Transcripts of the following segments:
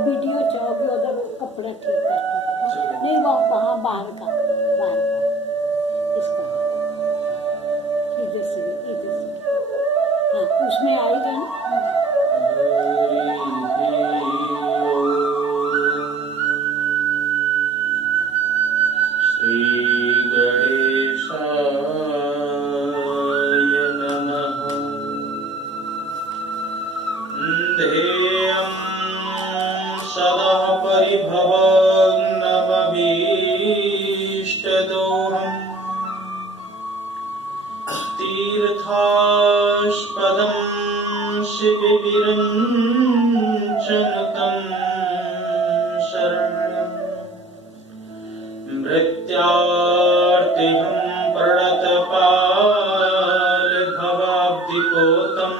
Video चाहोगे उधर कपड़ा ठीक करके नहीं वहाँ बाहर का इसका इधर से हाँ उसमें आएगा ना। तीर्थास्पदं शिवविरञ्चनुतं शरण्यं मृत्यार्तिहं प्रणतपालभवाब्धिपोतं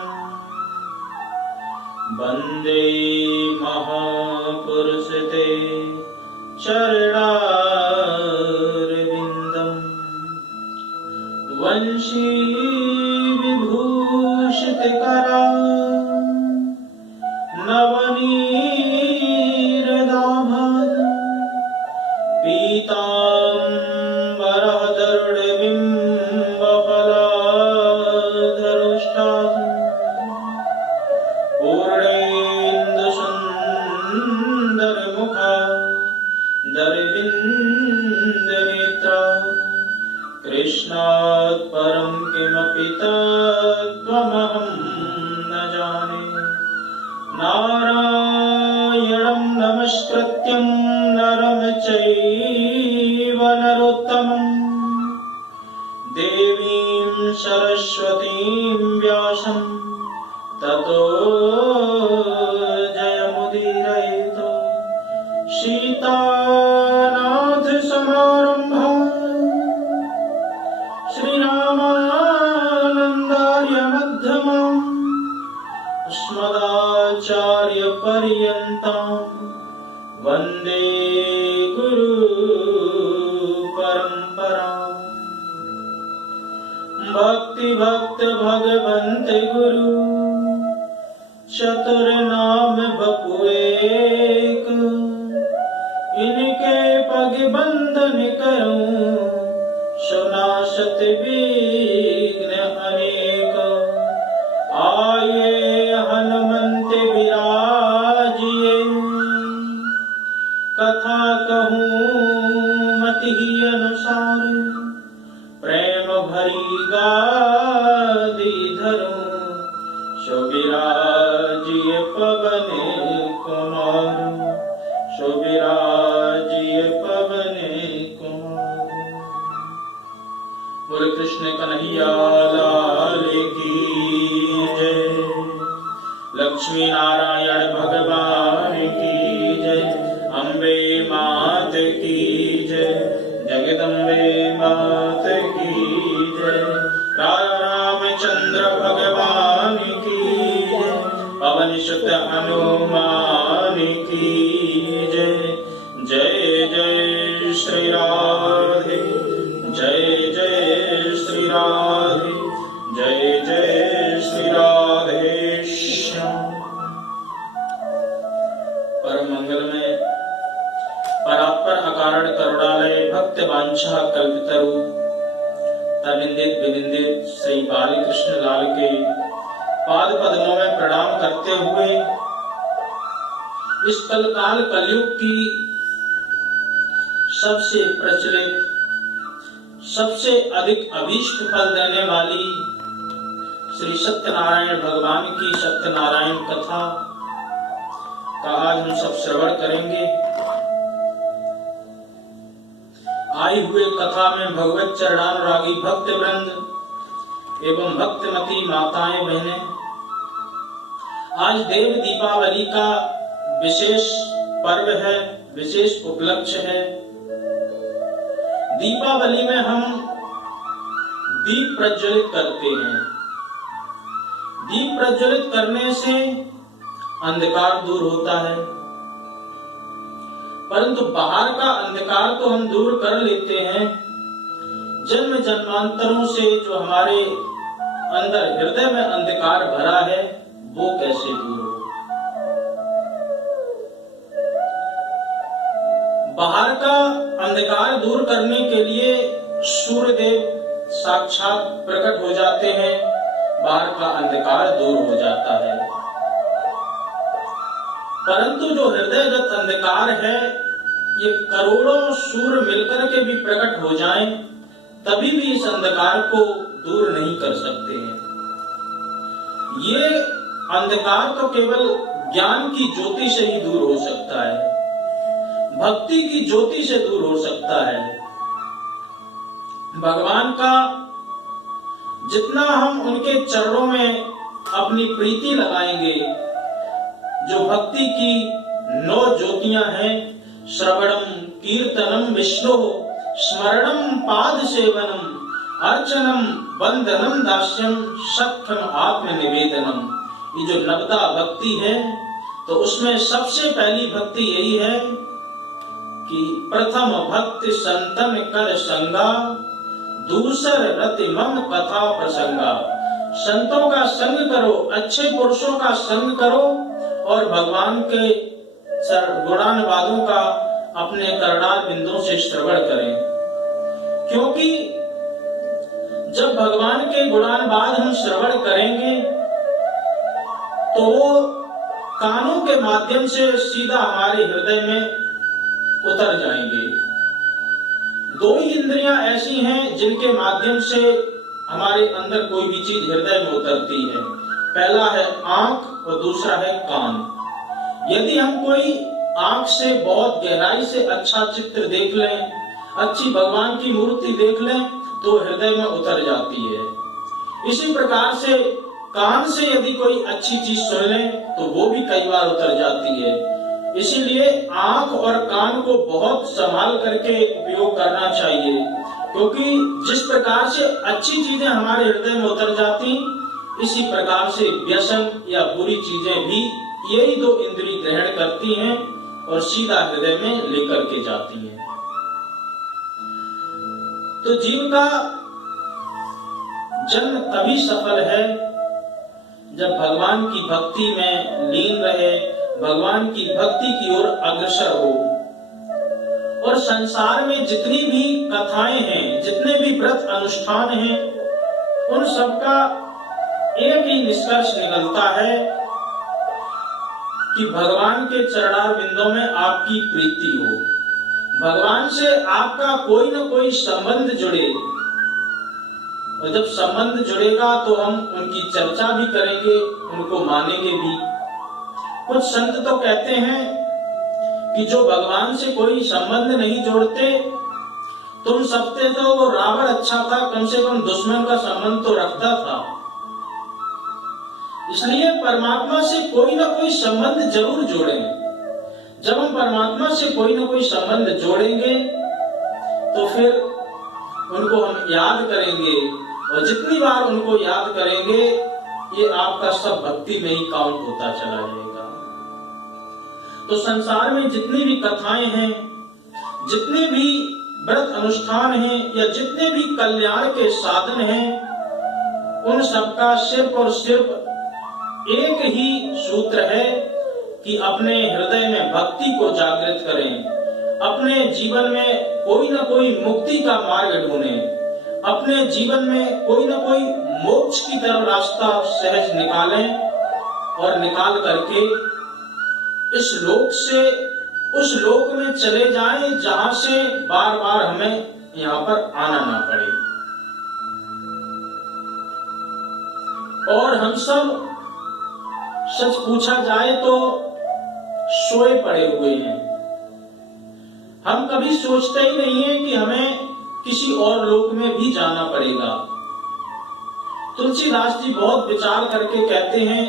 वन्दे महापुरुषते चरणारविन्दम् वंशी विभूषितकरा नवनीरदाभद पीताम्बरधरुणबिम्बफलाधरुष्टाद पूर्णेन्दुसुन्दरमुखा दरविन्दनेत्रा कृष्णात् परं किमपि तत्त्वमहं न जाने नारायणं नमस्कृत्यं नरं चैव नरोत्तमं देवीं सरस्वतीं व्यासं ततो जयमुदीरयेत् सीतानाथसमारम्भा श्रीरामानन्दार्यमध्यमाम् अस्मदाचार्यपर्यन्तां वन्दे गुरुपरम्पराम् भक्तिभक्त भगवन्त गुरु चतुर्नाम बपुएक इनके पग बंधन करूं सुनाशत विघ्न अनेक आये हनुमंत विराजिए कथा कहूँ मति अनुसार प्रेम भरी गादी धरूं शोभिराजिए पवन कुमार शोभिराजिए पवन कुमार। बोले कृष्ण कन्हैया लाल की जय। लक्ष्मी नारायण भगवान की जय। अम्बे मात की जय। जगदम्बे मात की जय। राजा रामचंद्र भगवान की जय। पवन सुत हनुमान की जय। जय जय श्री राधे जय जय श्री राधे जय जय श्री राधे श्याम। परम मंगल में परात्पर अकारण करुणालय भक्त वांछा कल्पतरु तनिंदित विनिंदित श्री बाल कृष्ण लाल के पाद पद्मों में प्रणाम करते हुए इस कलकाल कलयुग की सबसे प्रचलित, सबसे अधिक अभीष्ट फल देने वाली श्री सत्यनारायण भगवान की सत्यनारायण कथा का आज हम सब श्रवण करेंगे। आई हुए कथा में भगवत चरणानुरागी भक्त वृंद एवं भक्तमती माताएं बहनें, आज देव दीपावली का विशेष पर्व है, विशेष उपलक्ष्य है। दीपावली में हम दीप प्रज्वलित करते हैं। दीप प्रज्वलित करने से अंधकार दूर होता है, परंतु बाहर का अंधकार तो हम दूर कर लेते हैं, जन्म जन्मांतरों से जो हमारे अंदर हृदय में अंधकार भरा है वो कैसे दूर हो। बाहर का अंधकार दूर करने के लिए सूर्यदेव साक्षात प्रकट हो जाते हैं, बाहर का अंधकार दूर हो जाता है। परंतु जो हृदयगत अंधकार है, ये करोड़ों सूर्य मिलकर के भी प्रकट हो जाएं, तभी भी इस अंधकार को दूर नहीं कर सकते हैं। ये अंधकार तो केवल ज्ञान की ज्योति से ही दूर हो सकता है, भक्ति की ज्योति से दूर हो सकता है। भगवान का जितना हम उनके चरणों में अपनी प्रीति लगाएंगे, जो भक्ति की 9 ज्योतियां हैं, श्रवणम कीर्तनम विष्णु स्मरणम पाद सेवनम अर्चनम वंदनम दास्यम सख्यम आत्म निवेदनम, ये जो 9 भक्ति है, तो उसमें सबसे पहली भक्ति यही है कि प्रथम भक्ति संतन कर संगा, दूसर रति मम कथा प्रसंगा। संतों का संग करो, अच्छे पुरुषों का संग करो और भगवान के गुणानुवादों का अपने करणार बिंदों से श्रवण करें। क्योंकि जब भगवान के गुणानुवाद हम श्रवण करेंगे तो वो कानों के माध्यम से सीधा हमारे हृदय में उतर जाएंगे। 2 ही इंद्रियां ऐसी हैं जिनके माध्यम से हमारे अंदर कोई भी चीज हृदय में उतरती है। पहला है आंख और दूसरा है कान। यदि हम कोई आंख से बहुत गहराई से अच्छा चित्र देख लें, अच्छी भगवान की मूर्ति देख लें, तो हृदय में उतर जाती है। इसी प्रकार से कान से यदि कोई अच्छी चीज सुन लें तो वो भी कई बार उतर जाती है। इसीलिए आंख और कान को बहुत संभाल करके उपयोग करना चाहिए, क्योंकि जिस प्रकार से अच्छी चीजें हमारे हृदय में उतर जाती, इसी प्रकार से व्यसन या बुरी चीजें भी यही 2 इंद्रिय ग्रहण करती हैं और सीधा हृदय में लेकर के जाती हैं। तो जीव का जन्म तभी सफल है जब भगवान की भक्ति में लीन रहे, भगवान की भक्ति की ओर अग्रसर हो। और संसार में जितनी भी कथाएं हैं, जितने भी व्रत अनुष्ठान हैं, उन सबका एक ही निष्कर्ष निकलता है कि भगवान के चरणार बिंदों में आपकी प्रीति हो, भगवान से आपका कोई न कोई संबंध जुड़े। और जब संबंध जुड़ेगा तो हम उनकी चर्चा भी करेंगे, उनको मानेंगे भी। कुछ संत तो कहते हैं कि जो भगवान से कोई संबंध नहीं जोड़ते, तुम सबसे तो वो रावण अच्छा था, कम से कम दुश्मन का संबंध तो रखता था। इसलिए परमात्मा से कोई ना कोई संबंध जरूर जोड़ें। जब हम परमात्मा से कोई ना कोई संबंध जोड़ेंगे तो फिर उनको हम याद करेंगे, और जितनी बार उनको याद करेंगे, ये आपका सब भक्ति में ही काउंट होता चला जाएगा। तो संसार में जितनी भी कथाएं हैं, जितने भी व्रत अनुष्ठान हैं, या जितने भी कल्याण के साधन हैं, उन सबका सिर्फ और सिर्फ एक ही सूत्र है कि अपने हृदय में भक्ति को जागृत करें, अपने जीवन में कोई ना कोई मुक्ति का मार्ग ढूंढें, अपने जीवन में कोई ना कोई मोक्ष की तरफ रास्ता सहज निकालें, और निकाल करके इस लोक से उस लोक में चले जाएं जहां से बार बार हमें यहाँ पर आना ना पड़े। और हम सब सच पूछा जाए तो सोए पड़े हुए हैं। हम कभी सोचते ही नहीं है कि हमें किसी और लोक में भी जाना पड़ेगा। तुलसीदास जी बहुत विचार करके कहते हैं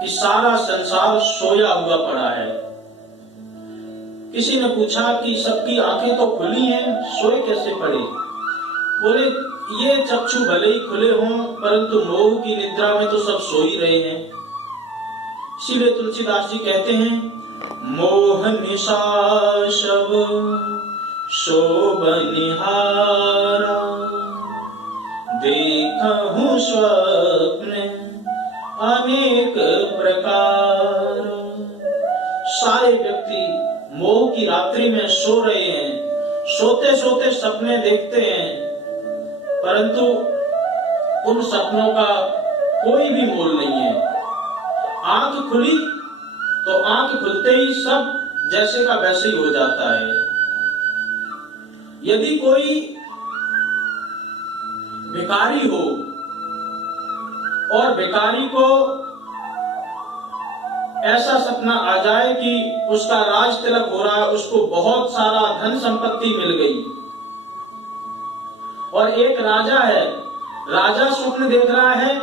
कि सारा संसार सोया हुआ पड़ा है। किसी ने पूछा कि सबकी आंखें तो खुली हैं, सोए कैसे पड़े? बोले ये चक्षु भले ही खुले हों परंतु मोह की निद्रा में तो सब सो ही रहे हैं। इसीलिए तुलसीदास जी कहते हैं, मोह निशा शव शोभनिहारा, देखहु स्वप्न अनेक प्रकार। सारे व्यक्ति मोह की रात्रि में सो रहे हैं, सोते सोते सपने देखते हैं, परंतु उन सपनों का कोई भी मोल नहीं है। आंख खुली तो आंख खुलते ही सब जैसे का वैसे ही हो जाता है। यदि कोई भिखारी हो और भिखारी को ऐसा सपना आ जाए कि उसका राज तिलक हो रहा है, उसको बहुत सारा धन संपत्ति मिल गई, और एक राजा है, राजा स्वप्न देख रहा है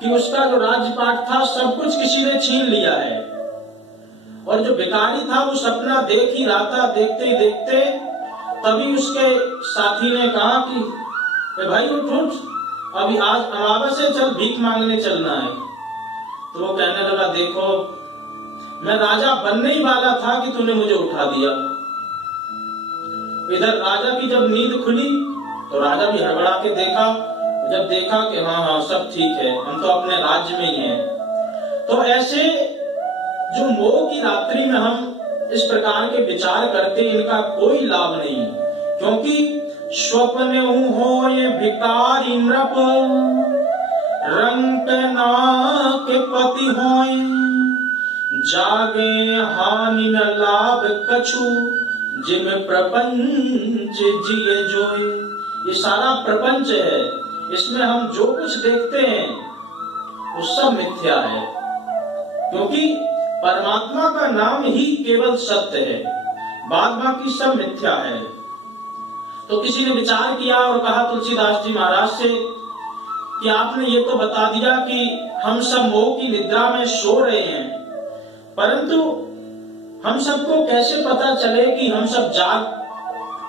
कि उसका जो राज्यपाट था सब कुछ किसी ने छीन लिया है, और जो भिखारी था वो सपना देख ही रहा था। देखते ही देखते तभी उसके साथी ने कहा कि भाई उठ, अभी आज अमावस्या, चल भीख मांगने चलना है। तो वो कहने लगा, देखो मैं राजा बनने ही वाला था कि तूने मुझे उठा दिया। इधर राजा की जब नींद खुली तो राजा भी हड़बड़ा के देखा, जब देखा कि हाँ सब ठीक है, हम तो अपने राज्य में ही हैं। तो ऐसे जो मोह की रात्रि में हम इस प्रकार के विचार करते, इनका कोई लाभ नहीं, क्योंकि स्वप्न हो ये भिकारी नृप, रंक नाक पति होय, जागे हानि न लाभ कछु, जिम प्रपंच जिए जोय। ये सारा प्रपंच है, इसमें हम जो कुछ देखते हैं वो सब मिथ्या है, क्योंकि परमात्मा का नाम ही केवल सत्य है, बाद बाकी सब मिथ्या है। तो किसी ने विचार किया और कहा तुलसीदास जी महाराज से कि आपने ये तो बता दिया कि हम सब मोह की निद्रा में सो रहे हैं, परंतु हम सबको कैसे पता चले कि हम सब जाग,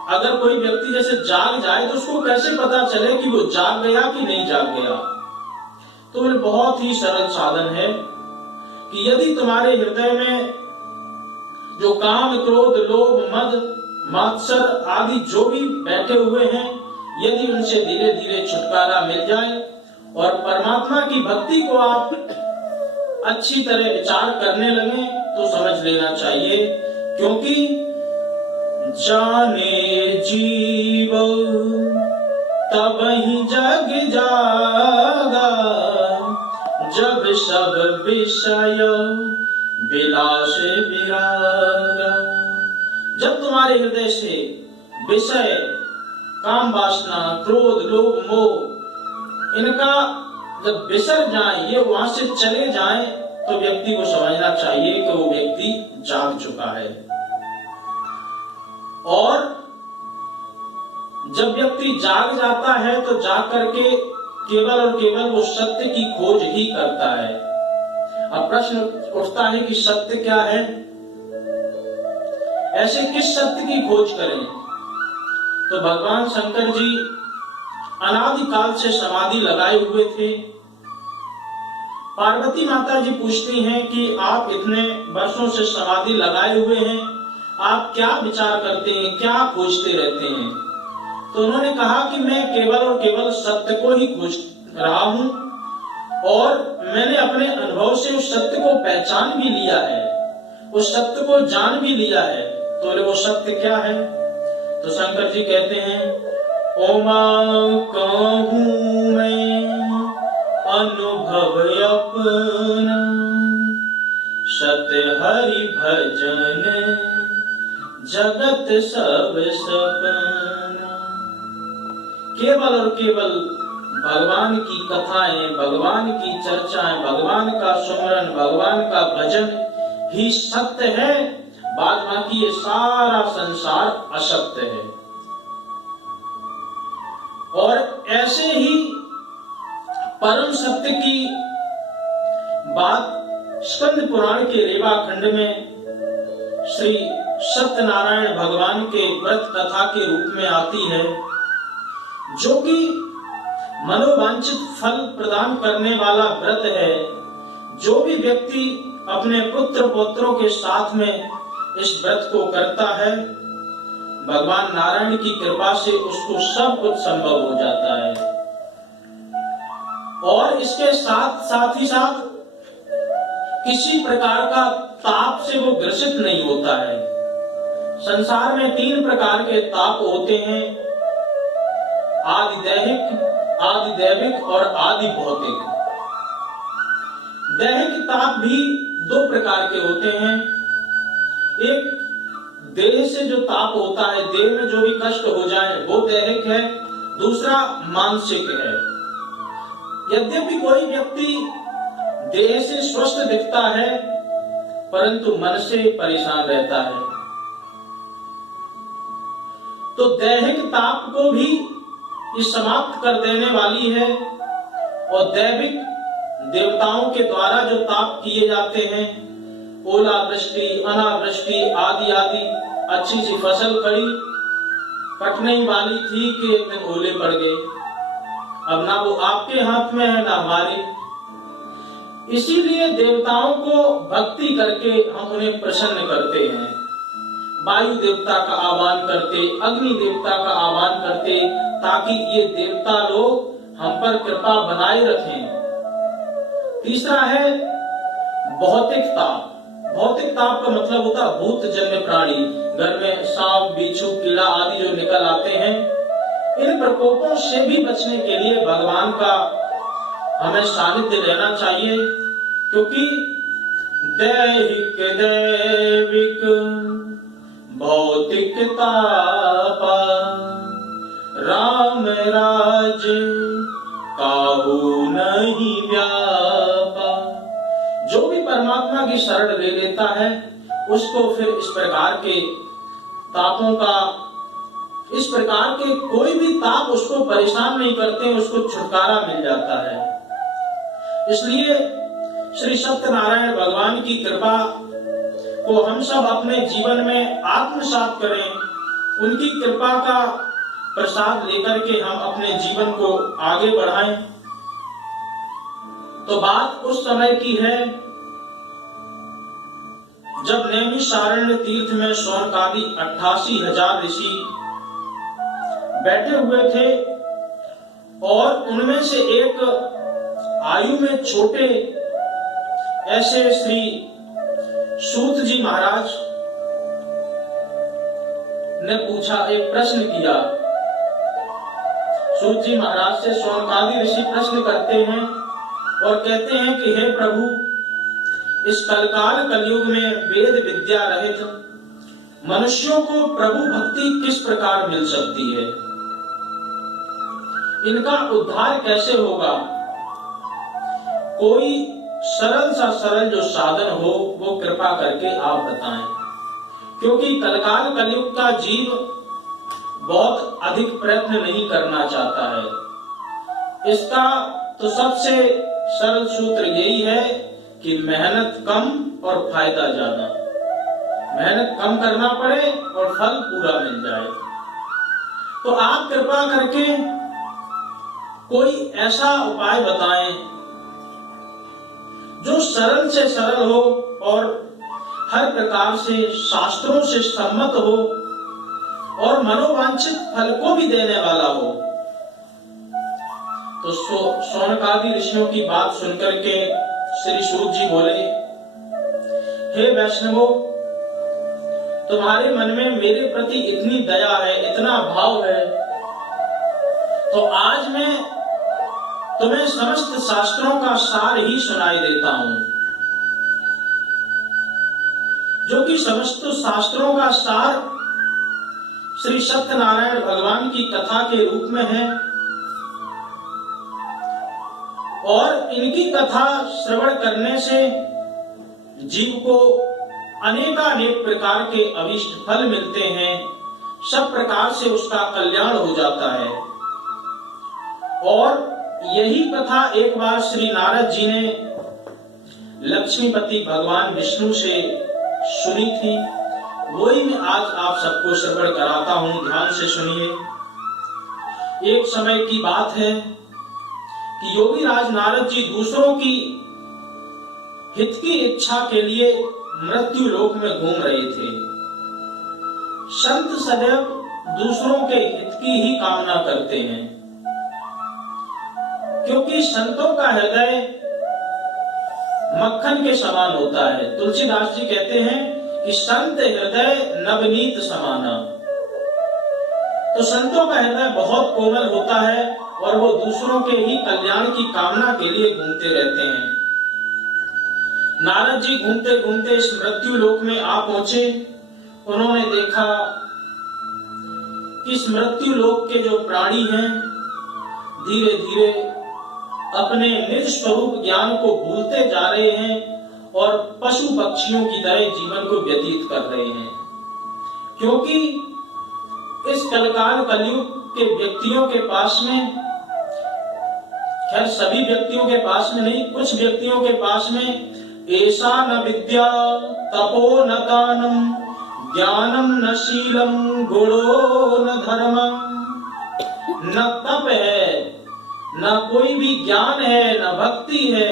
अगर कोई व्यक्ति जैसे जाग जाए तो उसको कैसे पता चले कि वो जाग गया कि नहीं जाग गया? तो ये बहुत ही सरल साधन है कि यदि तुम्हारे हृदय में जो काम, क्रोध, लोभ, मद, मात्सर आदि जो भी बैठे हुए हैं, यदि उनसे धीरे धीरे छुटकारा मिल जाए और परमात्मा की भक्ति को आप अच्छी तरह विचार करने लगे तो समझ लेना चाहिए, क्योंकि जाने जीव तब ही जग जागा, जब सब विषय विलास विरागा। जब तुम्हारे हृदय से विषय, काम वासना, क्रोध, लोभ, मोह इनका जब बिसर जाए, ये वहां से चले जाएं, तो व्यक्ति को समझना चाहिए कि वो व्यक्ति जाग चुका है। और जब व्यक्ति जाग जाता है तो जाग करके केवल और केवल वो सत्य की खोज ही करता है। अब प्रश्न उठता है कि सत्य क्या है? ऐसे किस सत्य की खोज करें? तो भगवान शंकर जी अनादिकाल से समाधि लगाए हुए थे। पार्वती माता जी पूछती हैं कि आप इतने वर्षों से समाधि लगाए हुए हैं, आप क्या विचार करते हैं, क्या खोजते रहते हैं? तो उन्होंने कहा कि मैं केवल और केवल सत्य को ही खोज रहा हूं, और मैंने अपने अनुभव से उस सत्य को पहचान भी लिया है, उस सत्य को जान भी लिया है। तो वो सत्य क्या है? तो शंकर जी कहते हैं, ओमा कहूं मैं अनुभव अपना, सत्य हरि भजन जगत सब सपना। केवल और केवल भगवान की कथाएं, भगवान की चर्चाएं, भगवान का सुमरन, भगवान का भजन ही सत्य है। बाद बाकी ये सारा संसार असत्य है। और ऐसे ही परम सत्य की बात स्कंद पुराण के रेवा खंड में श्री सत्यनारायण भगवान के व्रत कथा के रूप में आती है, जो कि मनोवांछित फल प्रदान करने वाला व्रत है। जो भी व्यक्ति अपने पुत्र पौत्रों के साथ में इस व्रत को करता है, भगवान नारायण की कृपा से उसको सब कुछ संभव हो जाता है। और इसके साथ साथ ही साथ किसी प्रकार का ताप से वो ग्रसित नहीं होता है। संसार में 3 प्रकार के ताप होते हैं, आदि दैहिक, आदि दैविक और आदि भौतिक। दैहिक ताप भी 2 प्रकार के होते हैं। एक देह से जो ताप होता है, देह में जो भी कष्ट हो जाए वो दैहिक है। दूसरा मानसिक है। यद्यपि कोई व्यक्ति देह से स्वस्थ दिखता है, परंतु मन से परेशान रहता है। तो दैहिक ताप को भी ये समाप्त कर देने वाली है। और दैविक देवताओं के द्वारा जो ताप किए जाते हैं, ओलावृष्टि, अनावृष्टि आदि आदि, अच्छी सी फसल खड़ी कटने वाली थी कि एक दिन ओले पड़ गए। अब ना वो आपके हाथ में है ना हमारे। इसीलिए देवताओं को भक्ति करके हम उन्हें प्रसन्न करते हैं। वायु देवता का आह्वान करते, अग्नि देवता का आह्वान करते, ताकि ये देवता लोग हम पर कृपा बनाए रखें। तीसरा है भौतिक ताप। भौतिक ताप का मतलब होता है भूत जन्य प्राणी, घर में सांप, बिच्छू, कीड़ा आदि जो निकल आते हैं। इन प्रकोपों से भी बचने के लिए भगवान का हमें सानिध्य लेना चाहिए, क्योंकि दैहिक दैविक भौतिक तापा राम राज काहू नहीं व्यापा। जो भी परमात्मा की शरण ले लेता है, उसको फिर इस प्रकार के तापों का, इस प्रकार के कोई भी ताप उसको परेशान नहीं करते, उसको छुटकारा मिल जाता है। इसलिए श्री सत्यनारायण भगवान की कृपा को हम सब अपने जीवन में आत्मसात करें। उनकी कृपा का प्रसाद लेकर के हम अपने जीवन को आगे बढ़ाएं। तो बात उस समय की है जब नैमिषारण्य तीर्थ में शौनकादि 88,000 ऋषि बैठे हुए थे, और उनमें से एक आयु में छोटे ऐसे श्री सूत जी महाराज ने पूछा, एक प्रश्न किया। सूत जी महाराज से शौनकादि ऋषि प्रश्न करते हैं और कहते हैं कि हे प्रभु, इस कलकाल कलयुग में वेद विद्या रहित मनुष्यों को प्रभु भक्ति किस प्रकार मिल सकती है? इनका उद्धार कैसे होगा? कोई सरल सा सरल जो साधन हो वो कृपा करके आप बताएं, क्योंकि कलकाल कलयुग का जीव बहुत अधिक प्रयत्न नहीं करना चाहता है। इसका तो सबसे सरल सूत्र यही है कि मेहनत कम और फायदा ज्यादा। मेहनत कम करना पड़े और फल पूरा मिल जाए। तो आप कृपा करके कोई ऐसा उपाय बताएं जो सरल से सरल हो और हर प्रकार से शास्त्रों से सम्मत हो और मनोवांछित फल को भी देने वाला हो। तो शौनकादि ऋषियों की बात सुनकर के श्री सूत जी बोले, हे वैष्णवों, तुम्हारे मन में मेरे प्रति इतनी दया है, इतना भाव है, तो आज मैं तुम्हें समस्त शास्त्रों का सार ही सुनाई देता हूं। जो कि समस्त शास्त्रों का सार श्री सत्यनारायण भगवान की कथा के रूप में है। और इनकी कथा श्रवण करने से जीव को अनेकानेक प्रकार के अभीष्ट फल मिलते हैं, सब प्रकार से उसका कल्याण हो जाता है। और यही कथा एक बार श्री नारद जी ने लक्ष्मीपति भगवान विष्णु से सुनी थी, वही मैं आज आप सबको श्रवण कराता हूं, ध्यान से सुनिए। एक समय की बात है कि योगी राज नारद जी दूसरों की हित की इच्छा के लिए मृत्यु लोक में घूम रहे थे। संत सदैव दूसरों के हित की ही कामना करते हैं, क्योंकि संतों का हृदय मक्खन के समान होता है। तुलसीदास जी कहते हैं कि संत हृदय नवनीत समाना। तो संतों का हृदय बहुत कोमल होता है और वो दूसरों के ही कल्याण की कामना के लिए घूमते रहते हैं। नारद जी घूमते घूमते इस मृत्यु लोक में आ पहुंचे। उन्होंने देखा कि इस मृत्यु लोक के जो प्राणी हैं धीरे धीरे अपने निज स्वरूप ज्ञान को भूलते जा रहे हैं और पशु पक्षियों की तरह जीवन को व्यतीत कर रहे हैं। क्योंकि इस कलकाल कलयुग के व्यक्तियों के पास में, खैर सभी व्यक्तियों के पास में नहीं, कुछ व्यक्तियों के पास में ऐसा न विद्या तपो न दानम ज्ञानम न शीलम गुणो न धर्मम। न तप है, न कोई भी ज्ञान है, न भक्ति है,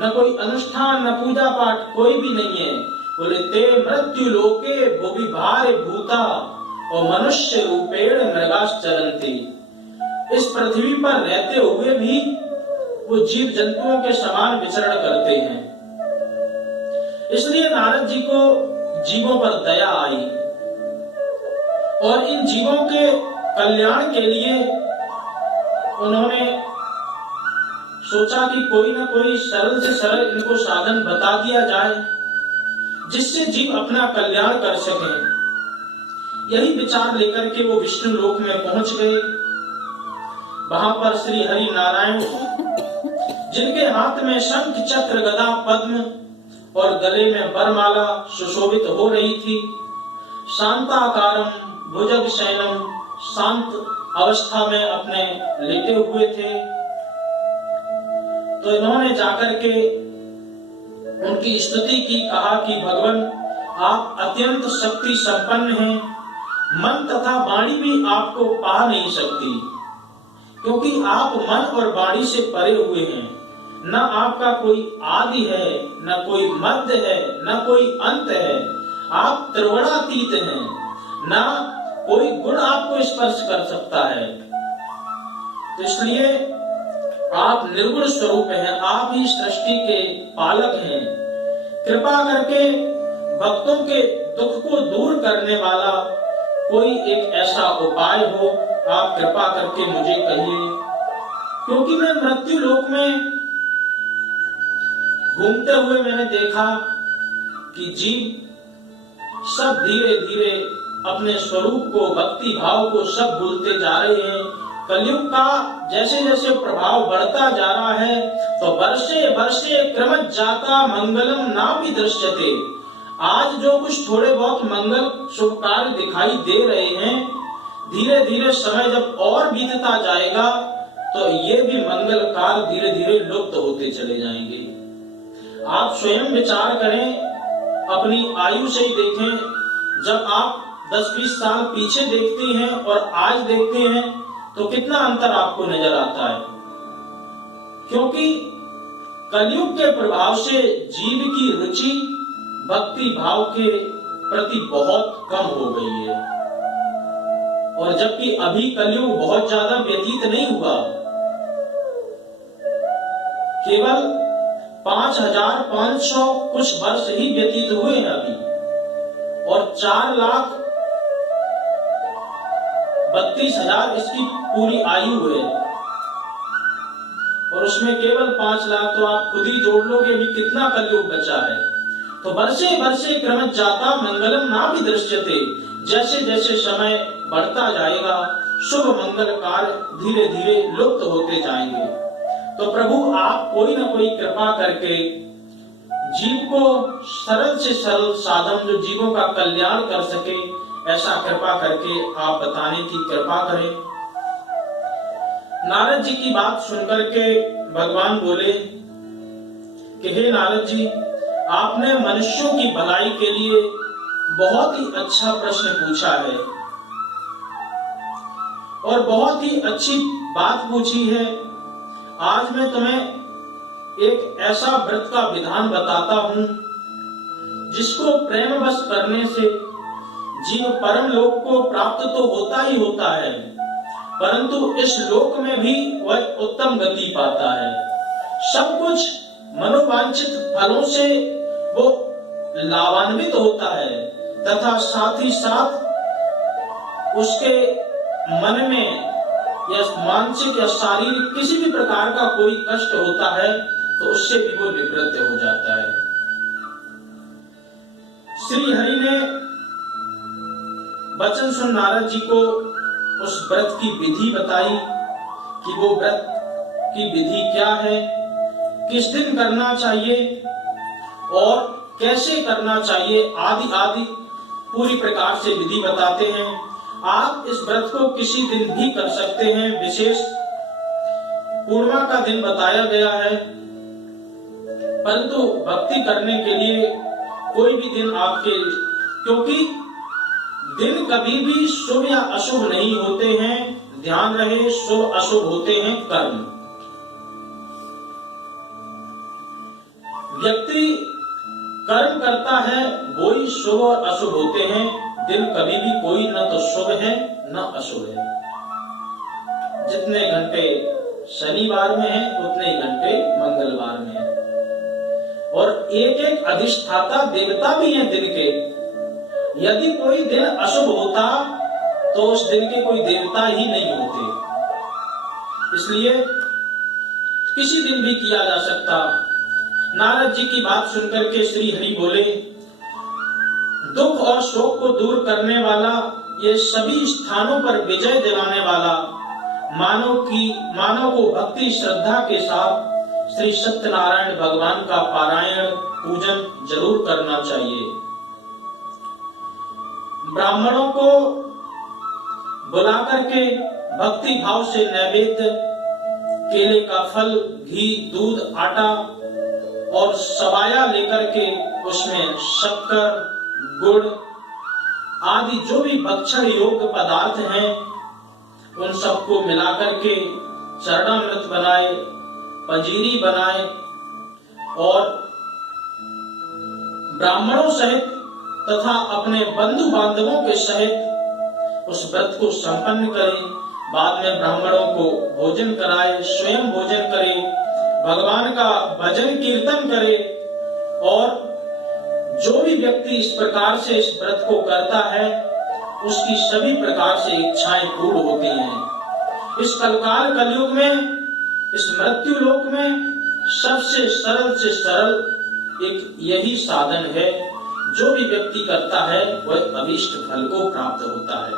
न कोई अनुष्ठान, न पूजा पाठ, कोई भी नहीं है। बोले ते मृत्यु लोके भुवि भार भूता और मनुष्य रूपेण मृगाश्चरन्ति। इस पृथ्वी पर रहते हुए भी वो जीव जंतुओं के समान विचरण करते हैं। इसलिए नारद जी को जीवों पर दया आई और इन जीवों के कल्याण के लिए उन्होंने सोचा कि कोई ना कोई सरल से सरल इनको साधन बता दिया जाए जिससे जीव अपना कल्याण कर सकें। यही विचार लेकर के वो विष्णु लोक में पहुंच गए। वहां पर श्री हरि नारायण, जिनके हाथ में शंख चक्र गदा पद्म और गले में वरमाला सुशोभित हो रही थी, शांताकारम भुजग शयनम, शांत अवस्था में अपने लेटे हुए थे। तो इन्होंने जाकर के उनकी स्तुति की, कहा कि भगवान आप अत्यंत शक्ति संपन्न हैं, मन तथा वाणी भी आपको पा नहीं सकती, क्योंकि आप मन और वाणी से परे हुए हैं। न आपका कोई आदि है, न कोई मध्य है, न कोई अंत है। आप त्रिगुणातीत हैं, न कोई गुण आपको स्पर्श कर सकता है। तो इसलिए आप निर्गुण स्वरूप हैं, आप ही सृष्टि के पालक हैं। कृपा करके भक्तों के दुख को दूर करने वाला कोई एक ऐसा उपाय हो, आप कृपा करके मुझे कहिए, क्योंकि मैं मृत्यु लोक में घूमते हुए मैंने देखा कि जीव सब धीरे धीरे अपने स्वरूप को, भक्ति भाव को सब भूलते जा रहे हैं। कलयुग का जैसे जैसे प्रभाव बढ़ता जा रहा है तो वर्षे वर्षे क्रमश जाता मंगलम नापि दृश्यते। आज जो कुछ थोड़े बहुत मंगल शुभ कार्य दिखाई दे रहे हैं, धीरे धीरे समय जब और बीतता जाएगा तो ये भी मंगल कार्य धीरे धीरे लुप्त होते चले जाएंगे। आप स्वयं विचार करें, अपनी आयु से ही देखें। जब आप 10-20 साल पीछे देखते हैं और आज देखते हैं तो कितना अंतर आपको नजर आता है। क्योंकि कलयुग के प्रभाव से जीव की रुचि भक्ति भाव के प्रति बहुत कम हो गई है। और जबकि अभी कलयुग बहुत ज्यादा व्यतीत नहीं हुआ, केवल 5500 कुछ वर्ष ही व्यतीत हुए हैं अभी, और 4,32,000 इसकी पूरी आयु है। और उसमें केवल 5 लाख तो आप खुद ही जोड़ लोगे, अभी कितना कलयुग बचा है। तो वर्षे वर्षे क्रमश जाता मंगलम ना भी दृश्यते। जैसे जैसे समय बढ़ता जाएगा शुभ मंगल कार्य धीरे धीरे लुप्त होते जाएंगे। तो प्रभु आप कोई न कोई कृपा करके जीव को सरल से सरल साधन जो जीवों का कल्याण कर सके, ऐसा कृपा करके आप बताने की कृपा करें। नारद जी की बात सुनकर के भगवान बोले कि हे नारद जी, आपने मनुष्यों की भलाई के लिए बहुत ही अच्छा प्रश्न पूछा है और बहुत ही अच्छी बात पूछी है। आज मैं तुम्हें एक ऐसा व्रत का विधान बताता हूं जिसको प्रेमवश करने से जीव परम लोक को प्राप्त तो होता ही होता है, परंतु इस लोक में भी वह उत्तम गति पाता है। सब कुछ मनोवांछित फलों से वो लाभान्वित होता है तथा साथ ही साथ उसके मन में या मानसिक या शारीरिक किसी भी प्रकार का कोई कष्ट होता है तो उससे भी वो निवृत्त हो जाता है। श्री हरि ने वचन सुन नारद जी को उस व्रत की विधि बताई कि वो व्रत की विधि क्या है, किस दिन करना चाहिए और कैसे करना चाहिए, आदि आदि पूरी प्रकार से विधि बताते हैं। आप इस व्रत को किसी दिन भी कर सकते हैं, विशेष पूर्णिमा का दिन बताया गया है, परंतु भक्ति करने के लिए कोई भी दिन आपके, क्योंकि दिन कभी भी शुभ या अशुभ नहीं होते हैं, ध्यान रहे, शुभ अशुभ होते हैं कर्म। व्यक्ति कर्म करता है वो ही शुभ और अशुभ होते हैं। दिन कभी भी कोई न तो शुभ है न अशुभ है। जितने घंटे शनिवार में है उतने ही घंटे मंगलवार में है, और एक एक अधिष्ठाता देवता भी हैं दिन के। यदि कोई दिन अशुभ होता तो उस दिन के कोई देवता ही नहीं होते, इसलिए किसी दिन भी किया जा सकता। नारद जी की बात सुनकर के श्री हरि बोले, दुख और शोक को दूर करने वाला, ये सभी स्थानों पर विजय दिलाने वाला, मानव को भक्ति श्रद्धा के साथ श्री सत्यनारायण भगवान का पारायण पूजन जरूर करना चाहिए। ब्राह्मणों को बुला करके भक्ति भाव से नैवेद्य, केले का फल, घी, दूध, आटा और सबाया लेकर के उसमें शक्कर, गुड़ आदि जो भी भक्षण योग्य पदार्थ हैं उन सबको मिलाकर के चरणामृत बनाए, पंजीरी बनाए और ब्राह्मणों सहित तथा अपने बंधु बांधवों के सहित उस व्रत को संपन्न करें। बाद में ब्राह्मणों को भोजन कराए, स्वयं भोजन करे, भगवान का भजन कीर्तन करे, और जो भी व्यक्ति इस प्रकार से इस व्रत को करता है उसकी सभी प्रकार से इच्छाएं पूर्ण होती हैं। इस कलकाल कलयुग में, इस मृत्यु लोक में सबसे सरल एक यही साधन है। जो भी व्यक्ति करता है वह अभीष्ट फल को प्राप्त होता है।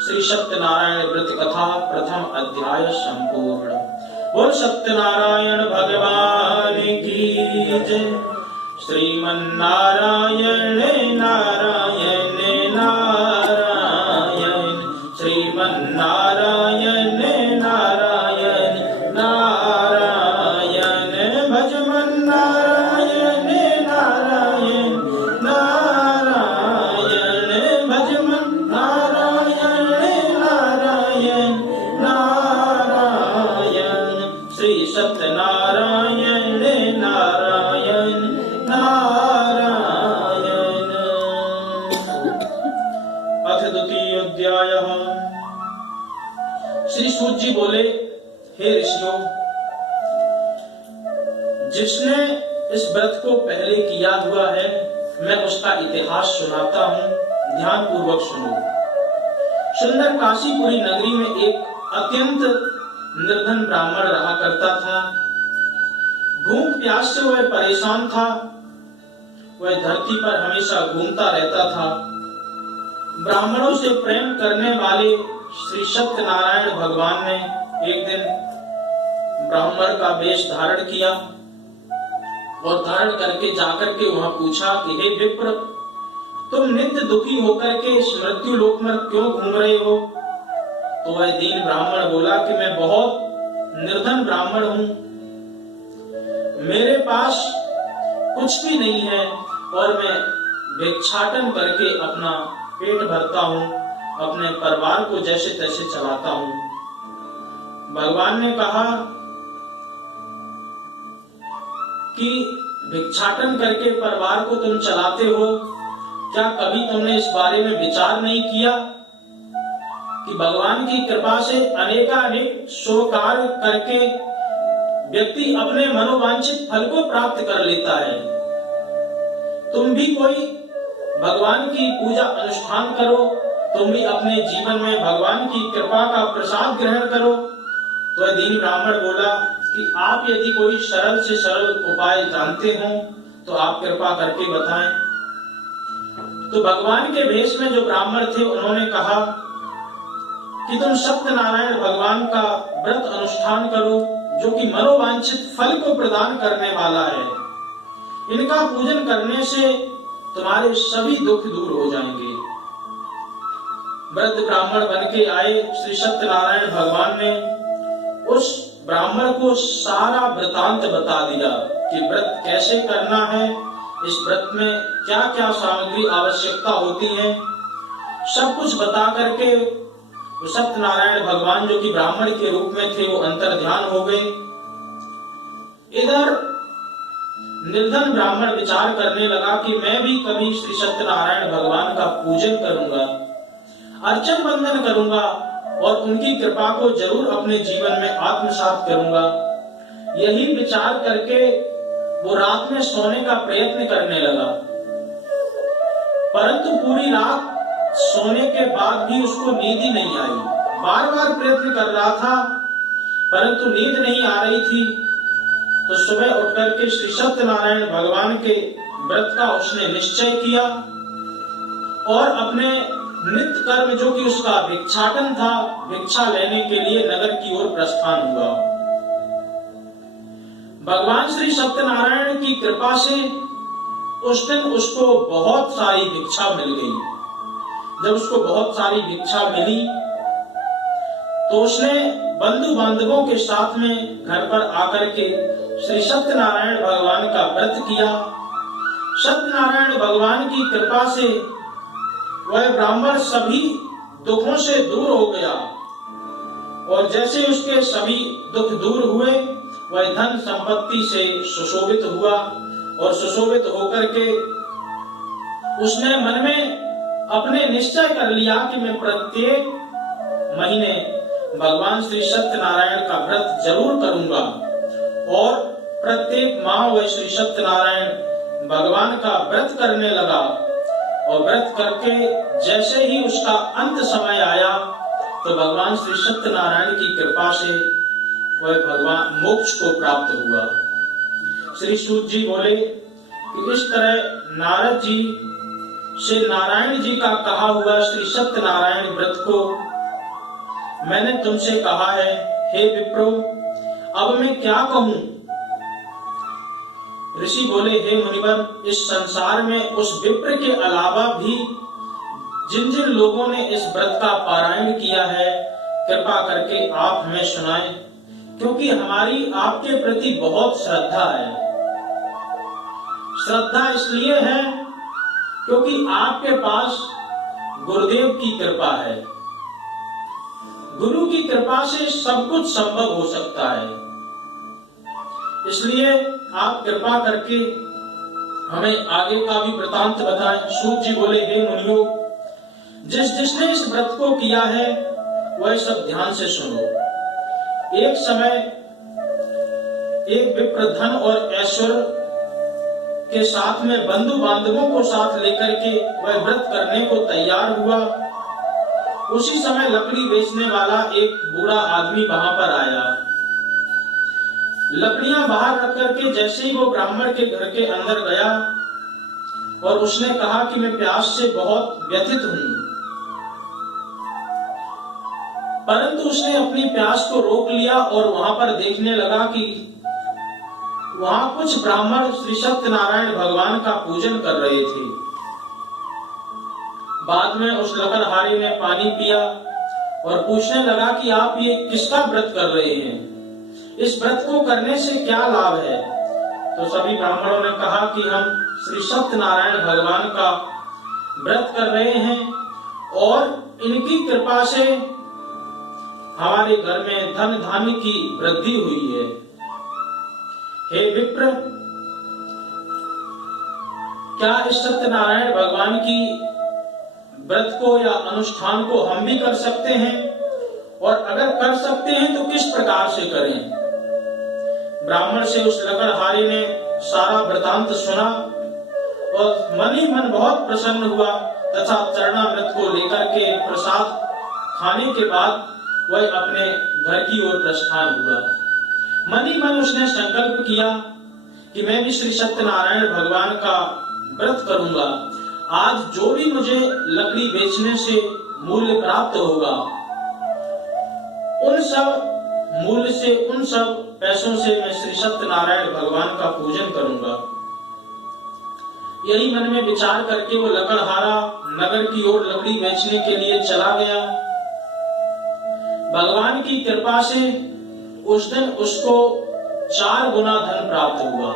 श्री सत्यनारायण व्रत कथा प्रथम अध्याय संपूर्ण। बोल सत्यनारायण भगवान की जय। श्रीमन्नारायण नारायण नारायण, श्रीमन्नारायण नारायण नारायण, भजमन नारायण नारायण नारायण, भजमन नारायण नारायण नारायण, श्री सत्यनारायण नारायण नारायण। अथ द्वितीय अध्याय। श्री सूत जी बोले, हे ऋषियों, जिसने इस व्रत को पहले किया हुआ है मैं उसका इतिहास सुनाता हूँ, ध्यान पूर्वक सुनो। सुंदर काशीपुरी नगरी में एक अत्यंत निर्धन ब्राह्मण रहा करता था। भूख प्यास से वह परेशान था वह धरती पर हमेशा घूमता रहता था। ब्राह्मणों से प्रेम करने वाले श्री सत्यनारायण भगवान ने एक दिन ब्राह्मण का वेश धारण किया और धारण करके जाकर के वहां पूछा कि हे विप्र, तुम नित्य दुखी होकर के मृत्यु लोक में क्यों घूम रहे हो? तो वह दीन ब्राह्मण बोला कि मैं बहुत निर्धन ब्राह्मण हूं, मेरे पास कुछ भी नहीं है और मैं भिक्षाटन करके अपना पेट भरता हूं, अपने परिवार को जैसे तैसे चलाता हूं। भगवान ने कहा कि भिक्षाटन करके परिवार को तुम चलाते हो, क्या कभी तुमने इस बारे में विचार नहीं किया कि भगवान की कृपा से अनेकानेक शुभ कार्य करके व्यक्ति अपने मनोवांछित फल को प्राप्त कर लेता है। तुम भी कोई भगवान की पूजा अनुष्ठान करो, तुम भी अपने जीवन में भगवान की कृपा का प्रसाद ग्रहण करो। तो दीन ब्राह्मण बोला कि आप यदि कोई सरल से सरल उपाय जानते हो तो आप कृपा करके बताएं। तो भगवान के वेश में जो ब्राह्मण थे उन्होंने कहा कि तुम सत्यनारायण भगवान का व्रत अनुष्ठान करो, जो कि मनोवांछित फल को प्रदान करने वाला है। इनका पूजन करने से तुम्हारे सभी दुख दूर हो जाएंगे। वृद्ध ब्राह्मण बन के आए श्री सत्यनारायण भगवान ने उस ब्राह्मण को सारा वृतांत बता दिया कि व्रत कैसे करना है, इस व्रत में क्या क्या सामग्री आवश्यकता होती है। सब कुछ बता करके सत्यनारायण भगवान, जो कि ब्राह्मण के रूप में थे, वो अंतर ध्यान हो गए। इधर निर्धन ब्राह्मण विचार करने लगा कि मैं भी कभी श्री सत्यनारायण भगवान का पूजन करूंगा, अर्चन बंदन करूंगा और उनकी कृपा को जरूर अपने जीवन में आत्मसात करूंगा। यही विचार करके वो रात में सोने का प्रयत्न करने लगा, परंतु पूरी रात सोने के बाद भी उसको नींद ही नहीं आई। बार बार प्रयत्न कर रहा था परंतु नींद नहीं आ रही थी। तो सुबह उठकर के श्री सत्यनारायण भगवान के व्रत का उसने निश्चय किया और अपने नित्य कर्म, जो कि उसका भिक्षाटन था, भिक्षा लेने के लिए नगर की ओर प्रस्थान हुआ। भगवान श्री सत्यनारायण की कृपा से उस दिन उसको बहुत सारी भिक्षा मिल गई। जब उसको बहुत सारी भिक्षा मिली तो उसने बंधु बांधवों के साथ में घर पर आकर के श्री सत्यनारायण भगवान का व्रत किया। सत्यनारायण भगवान की कृपा से वह ब्राह्मण सभी दुखों से दूर हो गया और जैसे उसके सभी दुख दूर हुए, वह धन संपत्ति से सुशोभित हुआ और सुशोभित होकर के उसने मन में अपने निश्चय कर लिया कि मैं प्रत्येक महीने भगवान श्री सत्यनारायण का व्रत जरूर करूंगा। और प्रत्येक माह वह श्री सत्यनारायण भगवान का व्रत करने लगा और व्रत करके जैसे ही उसका अंत समय आया तो भगवान श्री सत्यनारायण की कृपा से वह भगवान मोक्ष को प्राप्त हुआ। श्री सूत जी बोले कि इस तरह नारद जी श्री नारायण जी का कहा हुआ श्री सत्यनारायण व्रत को मैंने तुमसे कहा है, हे विप्रो, अब मैं क्या कहूं? ऋषि बोले, हे मुनिवर, इस संसार में उस विप्र के अलावा भी जिन जिन लोगों ने इस व्रत का पारायण किया है, कृपा करके आप हमें सुनाएं, क्योंकि हमारी आपके प्रति बहुत श्रद्धा है। श्रद्धा इसलिए है क्योंकि आपके पास गुरुदेव की कृपा है। गुरु की कृपा से सब कुछ संभव हो सकता है, इसलिए आप कृपा करके हमें आगे का भी वृतांत बताएं। सूत जी बोले, हे मुनियों, जिसने इस व्रत को किया है वह सब ध्यान से सुनो। एक समय एक विप्र धन और ऐश्वर्य के साथ में बंधु बांधवों को साथ लेकर के वह व्रत करने को तैयार हुआ। उसी समय लकड़ी बेचने वाला एक बूढ़ा आदमी वहां पर आया। लकड़ियां बाहर रख करके जैसे ही वो ब्राह्मण के घर के अंदर गया और उसने कहा कि मैं प्यास से बहुत व्यथित हूं, परंतु उसने अपनी प्यास को रोक लिया और वहां पर देखने लगा कि वहां कुछ ब्राह्मण श्री सत्यनारायण भगवान का पूजन कर रहे थे। बाद में उस लकड़हारे ने पानी पिया और पूछने लगा कि आप ये किसका व्रत कर रहे हैं, इस व्रत को करने से क्या लाभ है? तो सभी ब्राह्मणों ने कहा कि हम श्री सत्यनारायण भगवान का व्रत कर रहे हैं और इनकी कृपा से हमारे घर में धन धान्य की वृद्धि हुई है। हे विप्र, क्या इस सत्यनारायण भगवान की व्रत को या अनुष्ठान को हम भी कर सकते हैं, और अगर कर सकते हैं तो किस प्रकार से करें? ब्राह्मण से उस लकड़हारे ने सारा वृतांत सुना और मन ही मन बहुत प्रसन्न हुआ तथा चरणामृत को लेकर के प्रसाद खाने के बाद वह अपने घर की ओर प्रस्थान हुआ। मन ही मन उसने संकल्प किया कि मैं भी श्री सत्यनारायण भगवान का व्रत करूंगा। आज जो भी मुझे लकड़ी बेचने से मूल्य प्राप्त होगा, उन सब मूल्य से, उन सब पैसों से मैं श्री सत्यनारायण भगवान का पूजन करूंगा। यही मन में विचार करके वो लकड़हारा नगर की ओर लकड़ी बेचने के लिए चला गया। भगवान की कृपा से उस दिन उसको 4 गुना धन प्राप्त हुआ।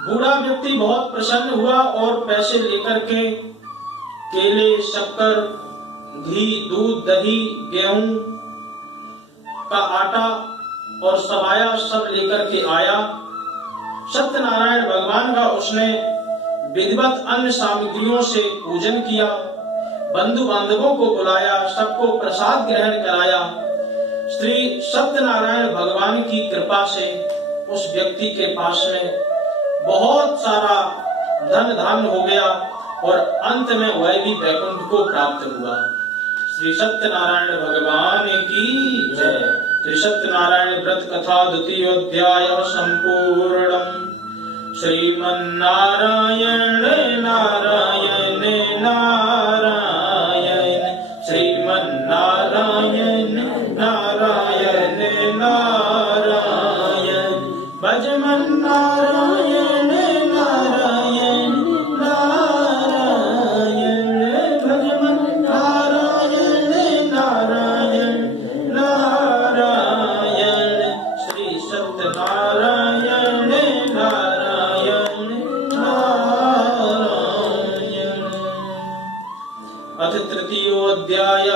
बूढ़ा व्यक्ति बहुत प्रसन्न हुआ और पैसे लेकर के केले, शक्कर, घी, दूध, दही, गेहूं का आटा और सबाया सब लेकर के आया। सत्यनारायण भगवान का उसने विधिवत अन्य सामग्रियों से पूजन किया, बंधु बांधवों को बुलाया, सबको प्रसाद ग्रहण कराया। श्री सत्यनारायण भगवान की कृपा से उस व्यक्ति के पास में बहुत सारा धन धान्य हो गया और अंत में वह भी वैकुंठ को प्राप्त हुआ। श्री सत्यनारायण भगवान की जय। श्री सत्यनारायण व्रत कथा द्वितीय अध्याय संपूर्णम्। श्रीमन्नारायण नारायण नारायण, श्रीमन्नारायण नारायण नारायण, भजमन नारायण नारायण नारायण, भजमन नारायण नारायण नारायण, श्री सत्यनारायण नारायण नारायण। अथ तृतीयो अध्याय।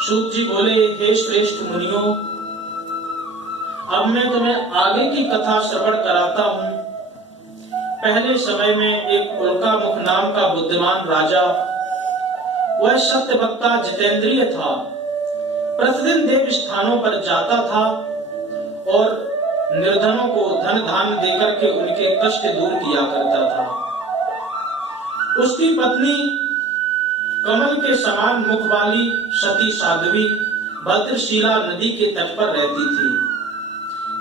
सूत जी बोले, हे श्रेष्ठ मुनियों, अब मैं तुम्हें आगे की कथा श्रवण कराता हूँ। पहले समय में एक उल्कामुख नाम का बुद्धिमान राजा, वह सत्यवक्ता जितेंद्रिय था। प्रतिदिन देव स्थानों पर जाता था और निर्धनों को धन धान्य देकर के उनके कष्ट दूर किया करता था। उसकी पत्नी कमल के समान मुख वाली सती साध्वी भद्रशिला नदी के तट पर रहती थी।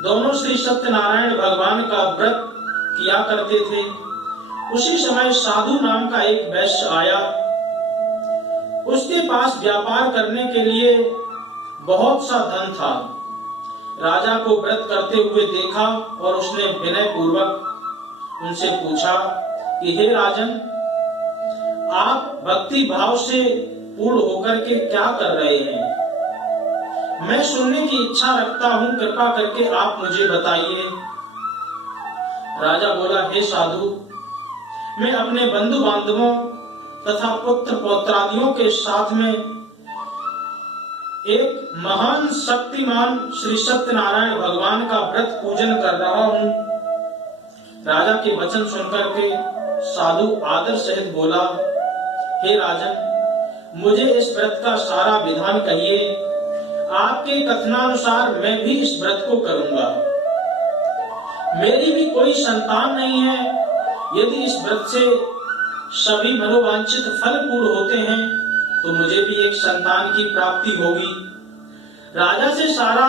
दोनों श्री सत्यनारायण भगवान का व्रत किया करते थे। उसी समय साधु नाम का एक वैश्य आया। उसके पास व्यापार करने के लिए बहुत सा धन था। राजा को व्रत करते हुए देखा और उसने विनय पूर्वक उनसे पूछा कि हे राजन, आप भक्ति भाव से पूर्ण होकर के क्या कर रहे हैं? मैं सुनने की इच्छा रखता हूँ, कृपा करके आप मुझे बताइए। राजा बोला, हे साधु, मैं अपने बंधु बांधवों तथा पुत्र पौत्रादियों के साथ में एक महान शक्तिमान श्री सत्यनारायण भगवान का व्रत पूजन कर रहा हूँ। राजा के वचन सुनकर के साधु आदर सहित बोला, हे राजन, मुझे इस व्रत का सारा विधान कहिए। आपके कथनानुसार मैं भी इस व्रत को करूंगा। मेरी भी कोई संतान नहीं है। यदि इस व्रत से सभी मनोवांछित फल पूर्ण होते हैं तो मुझे भी एक संतान की प्राप्ति होगी। राजा से सारा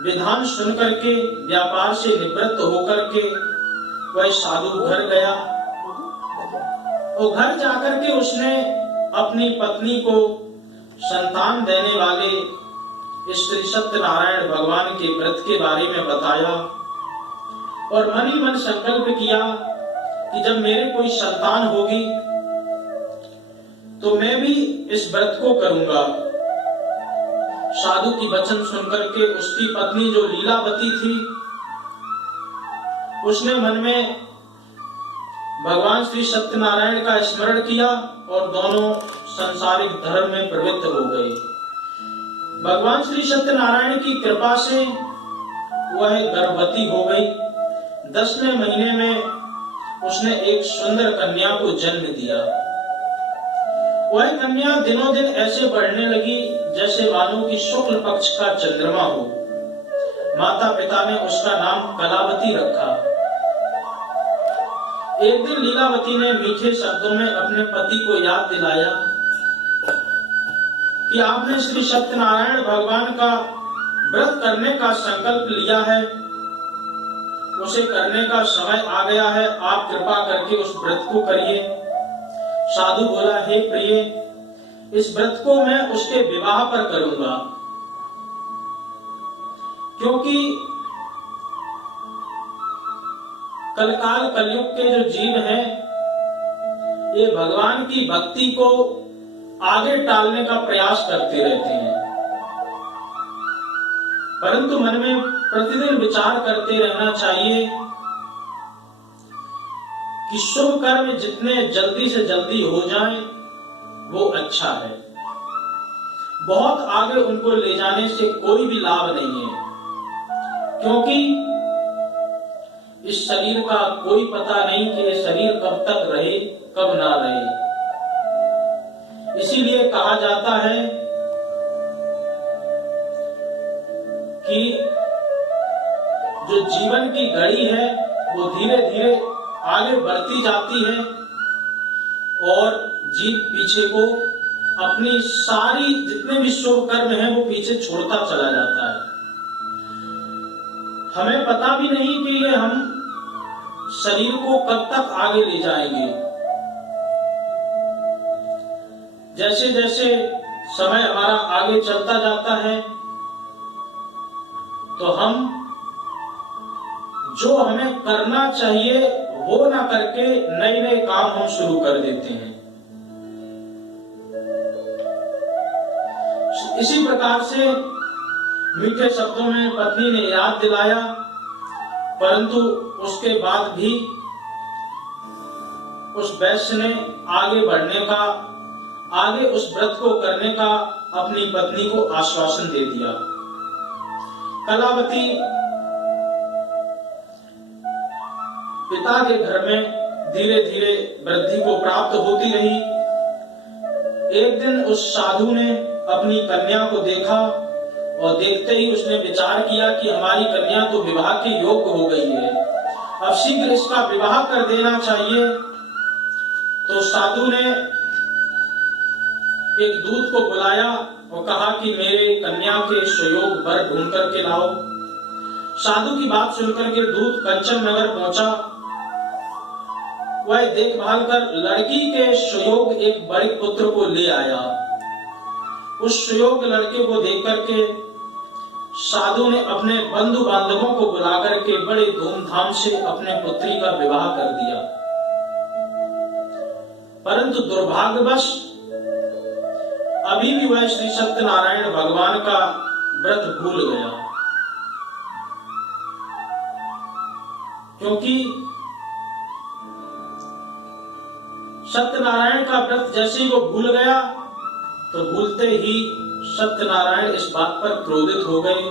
विधान सुन करके व्यापार से निवृत्त होकर के वह साधु घर गया और घर जाकर के उसने अपनी पत्नी को संतान देने वाले श्री सत्यनारायण भगवान के व्रत के बारे में बताया और मन ही मन संकल्प किया कि जब मेरे कोई संतान होगी तो मैं भी इस व्रत को करूंगा। साधु की वचन सुनकर के उसकी पत्नी जो लीलावती थी उसने मन में भगवान श्री सत्यनारायण का स्मरण किया और दोनों सांसारिक धर्म में प्रवृत्त हो गए। भगवान श्री सत्यनारायण की कृपा से वह गर्भवती हो गई। 10वें महीने में उसने एक सुंदर कन्या को जन्म दिया। वह कन्या दिनों दिन ऐसे बढ़ने लगी जैसे मानो कि शुक्ल पक्ष का चंद्रमा हो। माता पिता ने उसका नाम कलावती रखा। एक दिन लीलावती ने मीठे शब्दों में अपने पति को याद दिलाया कि आपने श्री सत्यनारायण भगवान का व्रत करने का संकल्प लिया है, उसे करने का समय आ गया है, आप कृपा करके उस व्रत को करिए। साधु बोला, हे प्रिय, इस व्रत को मैं उसके विवाह पर करूंगा, क्योंकि कलकाल कलयुग के जो जीव हैं ये भगवान की भक्ति को आगे टालने का प्रयास करते रहते हैं, परंतु मन में प्रतिदिन विचार करते रहना चाहिए कि शुभ कर्म जितने जल्दी से जल्दी हो जाए वो अच्छा है। बहुत आगे उनको ले जाने से कोई भी लाभ नहीं है, क्योंकि इस शरीर का कोई पता नहीं कि ये शरीर कब तक रहे कब ना रहे। इसीलिए कहा जाता है कि जो जीवन की घड़ी है वो धीरे धीरे आगे बढ़ती जाती है और जीव पीछे को अपनी सारी जितने भी शुभ कर्म हैं वो पीछे छोड़ता चला जाता है। हमें पता भी नहीं कि ये हम शरीर को कब तक आगे ले जाएंगे। जैसे जैसे समय हमारा आगे चलता जाता है तो हम जो हमें करना चाहिए वो ना करके नए नए काम हम शुरू कर देते हैं। इसी प्रकार से मीठे शब्दों में पत्नी ने याद दिलाया, परंतु उसके बाद भी उस वैश्य ने आगे बढ़ने का, आगे उस व्रत को करने का अपनी पत्नी को आश्वासन दे दिया। कलावती पिता के घर में धीरे धीरे वृद्धि को प्राप्त होती रही। एक दिन उस साधु ने अपनी कन्या को देखा और देखते ही उसने विचार किया कि हमारी कन्या तो विवाह के योग्य हो गई है, अब शीघ्र इसका विवाह कर देना चाहिए। तो साधु ने एक दूत को बुलाया और कहा कि मेरे कन्या के सुयोग वर ढूंढ करके लाओ। साधु की बात सुनकर के दूत कंचन नगर पहुंचा। वह देखभाल कर लड़की के सुयोग एक बड़े पुत्र को ले आया। उस सुयोग लड़के को देख करके साधु ने अपने बंधु बांधवों को बुलाकर के बड़े धूमधाम से अपने पुत्री का विवाह कर दिया। परंतु दुर्भाग्यवश अभी भी वह श्री सत्यनारायण भगवान का व्रत भूल गया, क्योंकि सत्यनारायण का व्रत जैसे ही वो भूल गया तो भूलते ही सत्यनारायण इस बात पर क्रोधित हो गए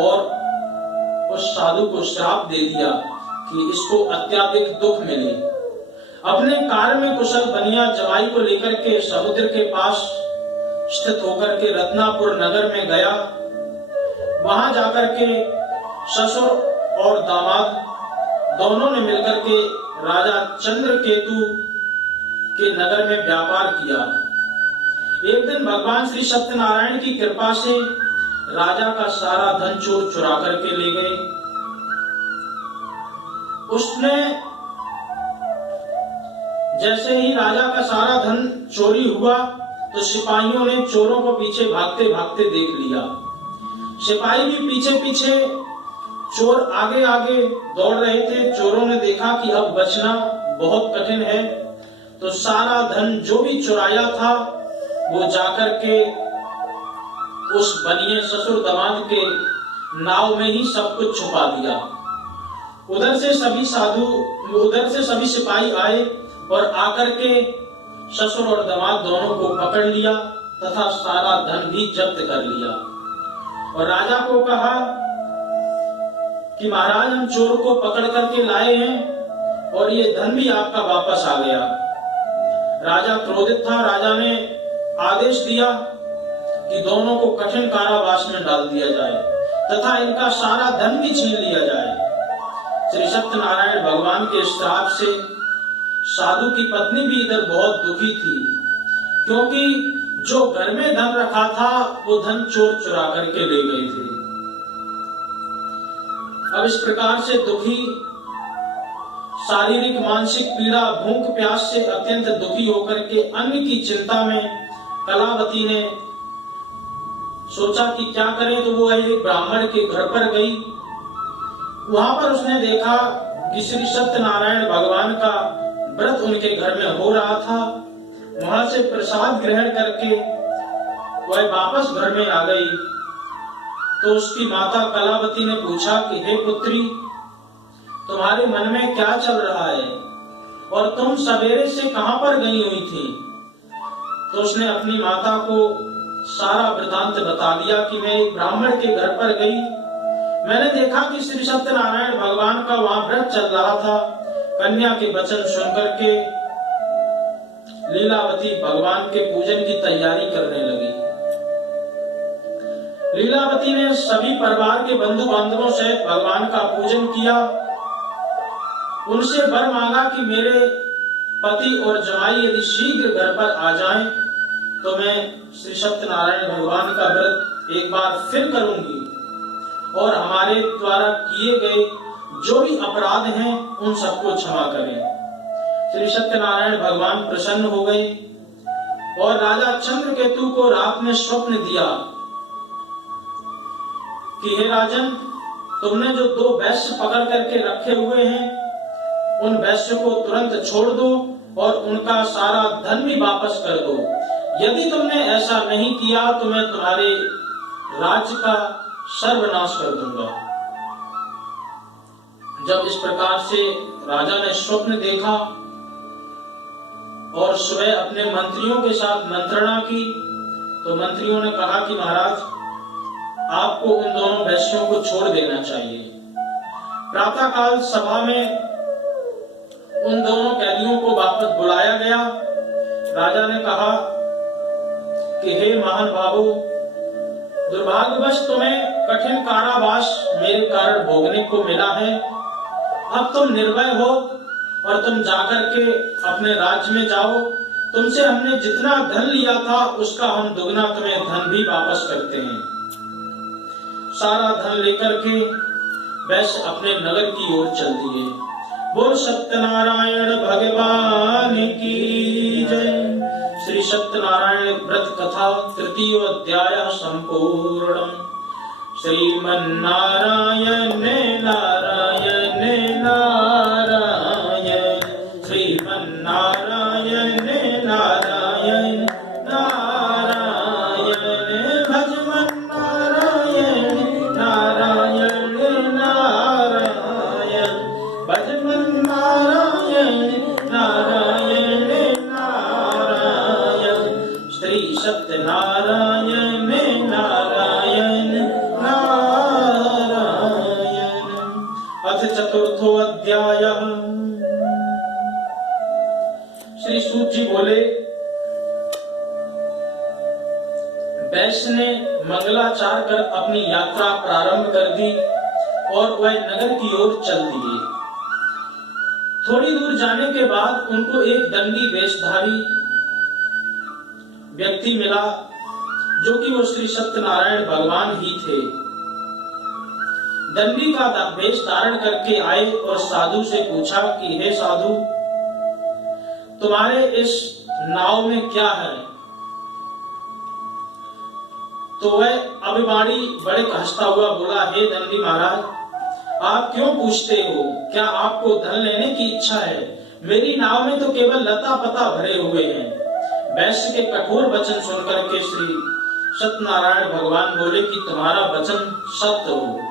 और उस साधु को श्राप दे दिया कि इसको अत्यधिक दुख मिले। अपने कार्य में कुशल बनिया जवाई को लेकर के समुद्र के पास स्थित होकर के रत्नापुर नगर में गया। वहां जाकर के ससुर और दामाद दोनों ने मिलकर के राजा चंद्रकेतु के नगर में व्यापार किया। एक दिन भगवान श्री सत्यनारायण की कृपा से राजा का सारा धन चोर चुरा करके ले गए। उसने जैसे ही राजा का सारा धन चोरी हुआ तो सिपाहियों ने चोरों को पीछे भागते भागते देख लिया। सिपाही भी पीछे पीछे, चोर आगे आगे दौड़ रहे थे। चोरों ने देखा कि अब बचना बहुत कठिन है, तो सारा धन जो भी चुराया था वो जाकर के उस बनिए ससुर दामाद के नाव में ही सब कुछ छुपा दिया। उधर से सभी सिपाही आए और आकर के ससुर और दामाद दोनों को पकड़ लिया तथा सारा धन भी जब्त कर लिया। और राजा को कहा कि महाराज, हम चोर को पकड़ करके लाए हैं और ये धन भी आपका वापस आ गया। राजा क्रोधित था। राजा ने आदेश दिया कि दोनों को कठिन कारावास में डाल दिया जाए तथा इनका सारा धन भी छीन लिया जाए। श्री सत्यनारायण भगवान के श्राप से साधु की पत्नी भी इधर बहुत दुखी थी, क्योंकि जो घर में धन रखा था वो धन चोर चुरा करके ले गए थे। अब इस प्रकार से दुखी, शारीरिक मानसिक पीड़ा, भूख प्यास से अत्यंत दुखी होकर के अन्न की चिंता में कलावती ने सोचा कि क्या करें, तो वो एक ब्राह्मण के घर पर गई। वहां पर उसने देखा कि श्री सत्यनारायण भगवान का व्रत उनके घर में हो रहा था। वहां से प्रसाद ग्रहण करके वह वापस घर में आ गई। तो उसकी माता कलावती ने पूछा कि हे पुत्री, तुम्हारे मन में क्या चल रहा है और तुम सवेरे से कहां पर गई हुई थी? तो उसने अपनी माता को सारा वृतांत बता दिया कि मैं एक ब्राह्मण के घर पर गई, मैंने देखा कि श्री सत्यनारायण भगवान का वहां व्रत चल रहा था। कन्या के वचन सुनकर के लीलावती भगवान के पूजन की तैयारी करने लगी। लीलावती ने सभी परिवार के बंधु बांधवों से भगवान का पूजन किया। उनसे वर मांगा कि मेरे पति और जमाई यदि शीघ्र घर पर आ जाएं, तो मैं श्री सत्यनारायण भगवान का व्रत एक बार फिर करूंगी और हमारे द्वारा किए गए जो भी अपराध हैं उन सबको क्षमा करें। श्री सत्यनारायण भगवान प्रसन्न हो गए और राजा चंद्रकेतु को रात में स्वप्न दिया कि हे राजन, तुमने जो 2 वैश्य पकड़ करके रखे हुए हैं उन वैश्य को तुरंत छोड़ दो और उनका सारा धन भी वापस कर दो। यदि तुमने ऐसा नहीं किया तो मैं तुम्हारे राज्य का सर्वनाश कर दूंगा। जब इस प्रकार से राजा ने स्वप्न देखा और सुबह अपने मंत्रियों के साथ मंत्रणा की, तो मंत्रियों ने कहा कि महाराज, आपको उन दोनों वैश्यों को छोड़ देना चाहिए। प्रातःकाल सभा में उन दोनों कैदियों को वापस बुलाया गया। राजा ने कहा कि हे महानुभावों, दुर्भाग्यवश तुम्हें कठिन कारावास मेरे कारण भोगने को मिला है। अब तुम निर्भय हो और तुम जाकर के अपने राज्य में जाओ। तुमसे हमने जितना धन लिया था उसका हम दुगना तुम्हें धन भी वापस करते हैं। सारा धन लेकर के वैश्य अपने नगर की ओर चल दिए। बोल सत्यनारायण भगवान की जय। श्री सत्यनारायण व्रत कथा तृतीय अध्याय संपूर्णम्। श्रीमन्नारायण नारायण नारायण, श्रीमन्नारायण नारायण नारायण, भजमन नारायण नारायण नारायण, भजमन नारायण नारायण नारायण, श्री सत्यनारायण नारायण नारायण। अथ चतुर्थो अध्याय। श्री सूत जी बोले, वैश्य ने मंगलाचार कर अपनी यात्रा प्रारंभ कर दी और वह नगर की ओर चल दिए। थोड़ी दूर जाने के बाद उनको एक दंडी वेशधारी व्यक्ति मिला। जो कि वो श्री सत्यनारायण भगवान ही थे। दंडी का वेश धारण करके आए और साधु से पूछा कि हे साधु, तुम्हारे इस नाव में क्या है? तो वह अभिमानी बड़े हंसता हुआ बोला, हे दंडी महाराज, आप क्यों पूछते हो? क्या आपको धन लेने की इच्छा है? मेरी नाव में तो केवल लता पता भरे हुए हैं। वैश्य के कठोर वचन सुनकर के श्री सत्यनारायण भगवान बोले कि तुम्हारा वचन सत्य हो।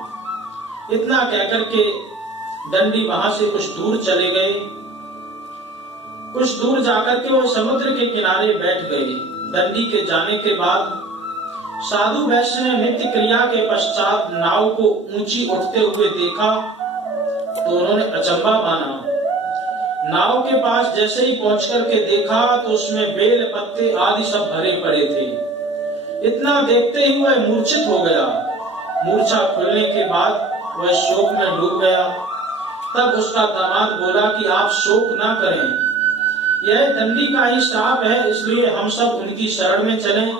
इतना कहकर के दंडी वहां से कुछ दूर चले गए। कुछ दूर जाकर के वो समुद्र के किनारे बैठ गए। दंडी के जाने के बाद साधु वैश्य ने नित्य क्रिया के पश्चात नाव को ऊंची उठते हुए देखा तो उन्होंने अचंभा माना। नाव के पास जैसे ही पहुंच करके देखा तो उसमें बेल पत्ते आदि सब भरे पड़े थे। इतना देखते ही वह मूर्छित हो गया। मूर्छा खुलने के बाद वह शोक में डूब गया। तब उसका दामाद बोला कि आप शोक ना करें, यह दंडी का ही श्राप है, इसलिए हम सब उनकी शरण में चलें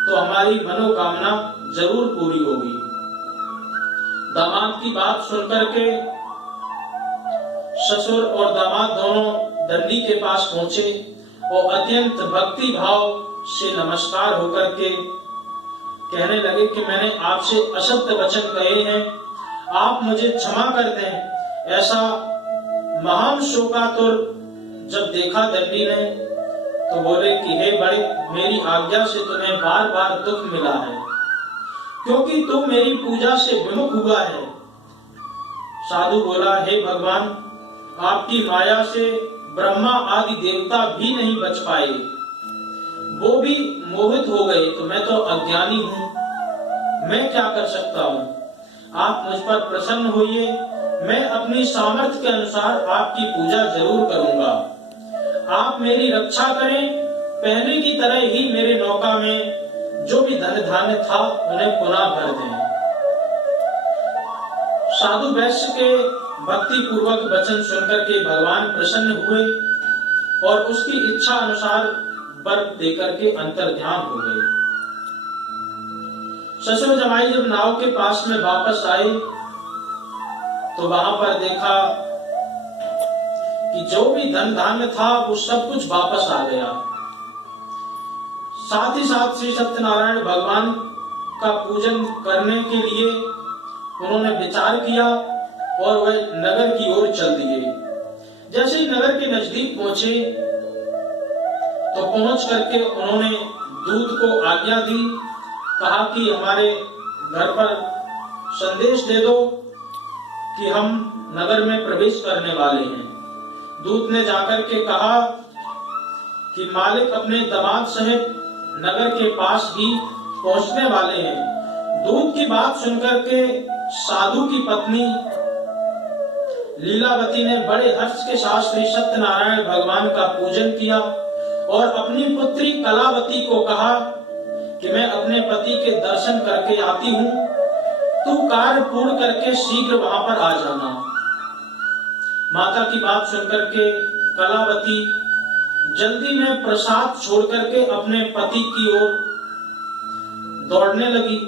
तो हमारी मनोकामना जरूर पूरी होगी। दामाद की बात सुनकर के ससुर और दामाद दोनों दंडी के पास पहुंचे और अत्यंत भक्ति भाव से नमस्कार होकर के कहने लगे कि मैंने आपसे असत्य वचन कहे हैं, आप मुझे क्षमा कर दें। ऐसा महान शोकातुर जब देखा दंडी ने तो बोले कि हे बड़े, मेरी आज्ञा से तुम्हें बार बार दुख मिला है, क्योंकि तू मेरी पूजा से विमुख हुआ है। साधु बोला, हे भगवान, आपकी माया से ब्रह्मा आदि देवता भी नहीं बच पाए, वो भी मोहित हो गए, तो मैं तो अज्ञानी हूँ, मैं क्या कर सकता हूँ? आप मुझ पर प्रसन्न होइए, मैं अपनी सामर्थ्य के अनुसार आपकी पूजा जरूर करूंगा। आप मेरी रक्षा करें, पहले की तरह ही मेरे नौका में जो भी धन धान्य था उन्हें पुनः भर दें। साधु वैश्य के भक्ति पूर्वक वचन सुनकर के भगवान प्रसन्न हुए और उसकी इच्छा अनुसार वर देकर के अंतर्ध्यान हो गए। ससुर जमाई जब नाव के पास में वापस आए तो वहां पर देखा कि जो भी धन धान्य था वो सब कुछ वापस आ गया। साथ ही साथ श्री सत्यनारायण भगवान का पूजन करने के लिए उन्होंने विचार किया और वह नगर की ओर चल दिए। जैसे ही नगर के नजदीक पहुंचे तो पहुंच करके उन्होंने दूत को आज्ञा दी, कहा कि हमारे घर पर संदेश दे दो कि हम नगर में प्रवेश करने वाले हैं। दूत ने जाकर के कहा कि मालिक अपने दामाद सहित नगर के पास ही पहुंचने वाले हैं। दूत की बात सुनकर के साधु की पत्नी लीलावती ने बड़े हर्ष के साथ श्री सत्यनारायण भगवान का पूजन किया और अपनी पुत्री कलावती को कहा कि मैं अपने पति के दर्शन करके आती हूँ, तू कार्य पूर्ण करके शीघ्र वहां पर आ जाना। माता की बात सुनकर के कलावती जल्दी में प्रसाद छोड़ करके अपने पति की ओर दौड़ने लगी।